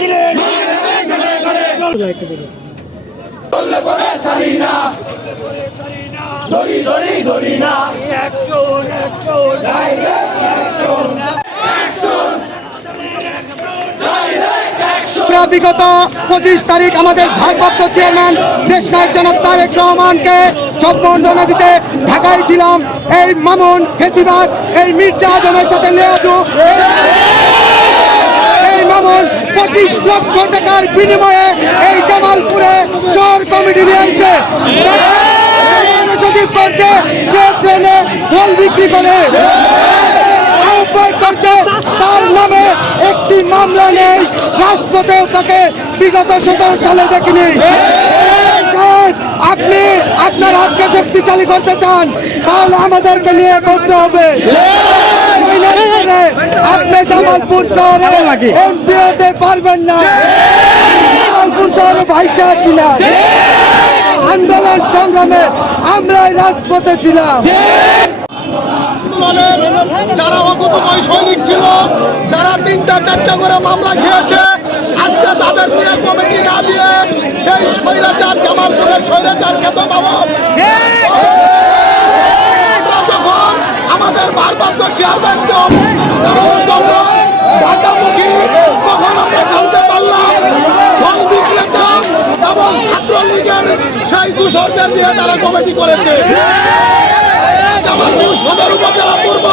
দিন না। বিগত পঁচিশ তারিখ আমাদের ভারপ্রাপ্ত চেয়ারম্যান দেশ নায়ক জনাব তারেক রহমানকে সম্বর্ধনা দিতে ঢাকায় ছিলাম, এই মামুন ফেসিবাদ, এই মির্জা আজমের সাথে লেয়াজু এই মামুন পঁচিশ লক্ষ টাকার বিনিময়ে এই জামালপুরে চর কমিটি নিয়েছে। করছে করে। করছে, তার নামে একটি মামলা নেই। রাজপথেও তাকে বিগত সতেরো সালে দেখিনি। আপনি আপনার হাতকে শক্তিশালী করতে চান, তাহলে আমাদেরকে নিয়ে করতে হবে। আপনি জামালপুর শহরে এমপি হতে পারবেন না। জামালপুর শহরে ভাইসা ছিলাম আন্দোলন সংগ্রামে আমরাই রাজপথে ছিলাম। যারা অকুতময় সৈনিক ছিল, যারা তিনটা চারটা করে মামলা খেয়েছে আজকে তাদের নিয়ে কমিটি না দিয়ে সেই স্বৈরাচার জামালপুরের স্বৈরাচার খেত পাবো। যখন আমাদের ভারপ্রাপ্ত জন্য ঢাকামুখী, তখন আমরা পারলাম ছাত্রলীগের সেই দূষণদের দিয়ে তারা কমিটি করেছে। জামালপুর পূর্ব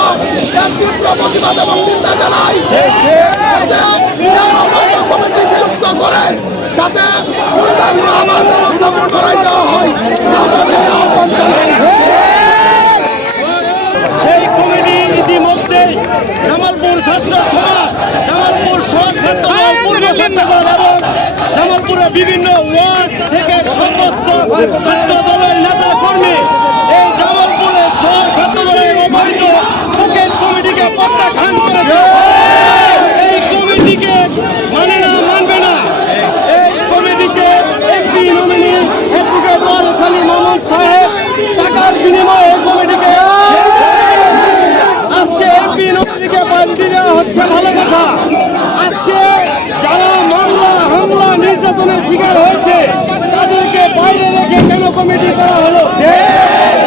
যাতে দেওয়া হয়। সেই কমিটি ইতিমধ্যেই জামালপুর ছাত্র সমাজ, জামালপুর পূর্ব জামালপুরের বিভিন্ন ওয়ার্ড থেকে সমস্ত ছাত্র দলের নেতা কর্মী এই জামালপুরের শহর ছাত্র দলের অবৈধ পকেট কমিটিকে প্রত্যাখ্যান করেছে। এই কমিটিকে মানে না মানবে না। এই কমিটিকে টাকার বিনিময়ে এই কমিটিকে আজকে এমপি নমিনিকে পাল্টি দেওয়া হচ্ছে ভালো কথা আজকে যারা মামলা হামলা নির্যাতনের শিকার হয়েছে তাদেরকে বাইরে রেখে কেন কমিটি করা হলো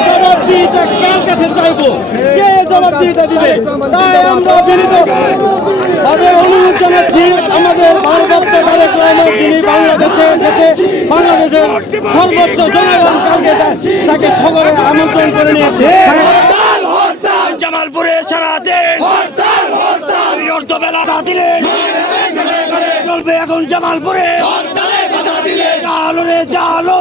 জবাবদিহিতা কার কাছে চাইব কে জবাবদিহিতা দিবে তাই আমরা বিনীত ভাবে অনুরোধ জানাচ্ছি আমাদের ভারপ্রাপ্ত তারেক রহমান যিনি বাংলাদেশে এসেছে বাংলাদেশের সর্বোচ্চ জনগণ কালকে তাকে সকলে আমন্ত্রণ করে নিয়েছে। জামালপুরে সারা দিন অর্থ বেলা দিলেন চলবে এখন জামালপুরে। জালো রে জালো।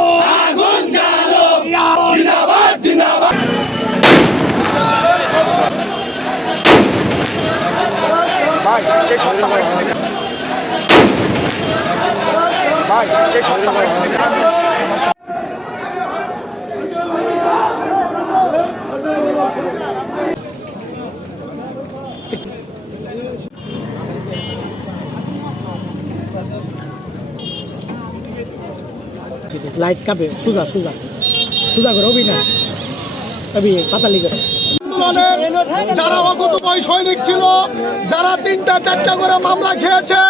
লাইট কাঁপে সোজা সোজা। সোজা করে অভি না পাতালি করে। আন্দোলনের যারা অকুতময় সৈনিক ছিল, যারা তিনটা চারটা করে মামলা খেয়েছে,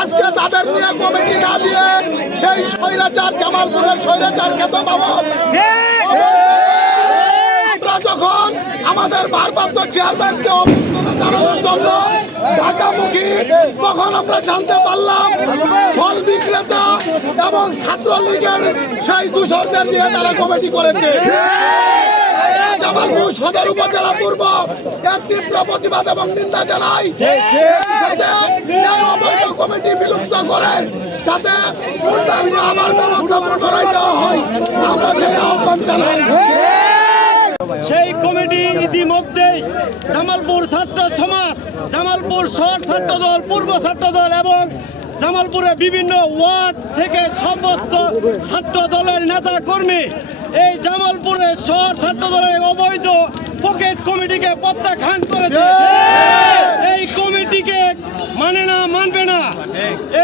আজকে তাদের নিয়ে কমিটি না দিয়ে সেই স্বৈরাচার, জামালপুরের স্বৈরাচার খেত আমরা যখন আমাদের ভারপ্রাপ্ত চেয়ারম্যানকে জানানোর জন্য ঢাকামুখী, তখন আমরা জানতে পারলাম ফল বিক্রেতা এবং ছাত্রলীগের সেই দূষণদের দিয়ে তারা কমিটি করেছে। জামালপুর সদর উপজেলা পূর্ব। তীব্র প্রতিবাদ এবং নিন্দা জানাই। সাথে অবৈধ কমিটি বিলুপ্ত করে যাতে আবার দেওয়া হয়। আমরা সেই আহ্বান জানাই। সেই কমিটি ইতিমধ্যেই জামালপুর ছাত্র সমাজ জামালপুর শহর ছাত্র দল পূর্ব ছাত্র দল এবং জামালপুরের বিভিন্ন ওয়ার্ড থেকে সমস্ত ছাত্র দলের নেতা কর্মী এই জামালপুরের শহর ছাত্র দলের অবৈধ পকেট কমিটিকে প্রত্যাখ্যান করেছে। এই কমিটিকে মানে না মানবে না।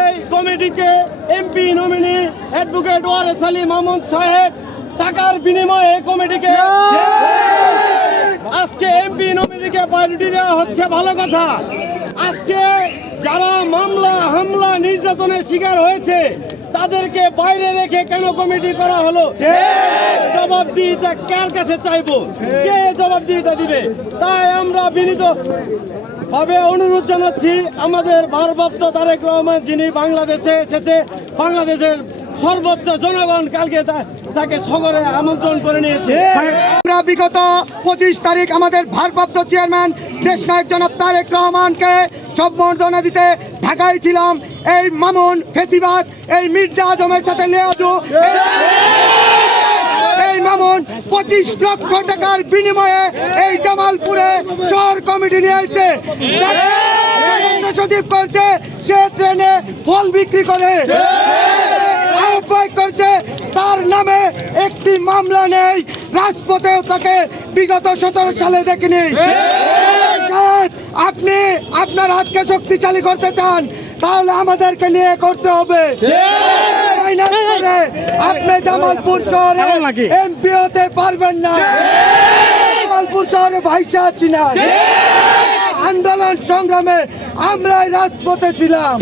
এই কমিটিকে এমপি নমিনি অ্যাডভোকেট ওয়ার এস আলী মাহমুদ সাহেব টাকার বিনিময়ে এই কমিটিকে আজকে এমপি নমিনিকে প্রায়োরিটি দেওয়া হচ্ছে ভালো কথা। আজকে যারা মামলা হামলা নির্যাতনের শিকার হয়েছে তাদেরকে বাইরে রেখে কেন কমিটি করা হলো? জবাবদিহিতা কার কাছে চাইব? কে জবাবদিহিতা দিবে? তাই আমরা বিনীত ভাবে অনুরোধ জানাচ্ছি আমাদের ভারপ্রাপ্ত তারেক রহমান যিনি বাংলাদেশে এসেছে বাংলাদেশের সর্বোচ্চ জনগণ কালকে তাকে সগরে আমন্ত্রণ করে নিয়েছে। আমরা বিগত পঁচিশ তারিখ আমাদের ভারপ্রাপ্ত চেয়ারম্যান দেশ নায়ক জনাব তারেক রহমানকে সম্বর্ধনা দিতে ঢাকায় ছিলাম। এই মামুন ফেসিবাদ, এই মির্জা আজমের সাথে লেয়াজু এই মামুন পঁচিশ বিনিময়ে এই কমিটি নিয়ে করছে, সে ট্রেনে ফল বিক্রি করে। করছে, তার নামে একটি মামলা নেই। রাজপথেও তাকে বিগত সতেরো সালে দেখিনি। আপনি আপনার হাতকে শক্তিশালী করতে চান তাহলে আমাদেরকে নিয়ে করতে হবে। আপনি জামালপুর শহরে এমপি হতে পারবেন না। জামালপুর শহরে ভাইসা আছি না আন্দোলন সংগ্রামে আমরাই রাজপথে ছিলাম।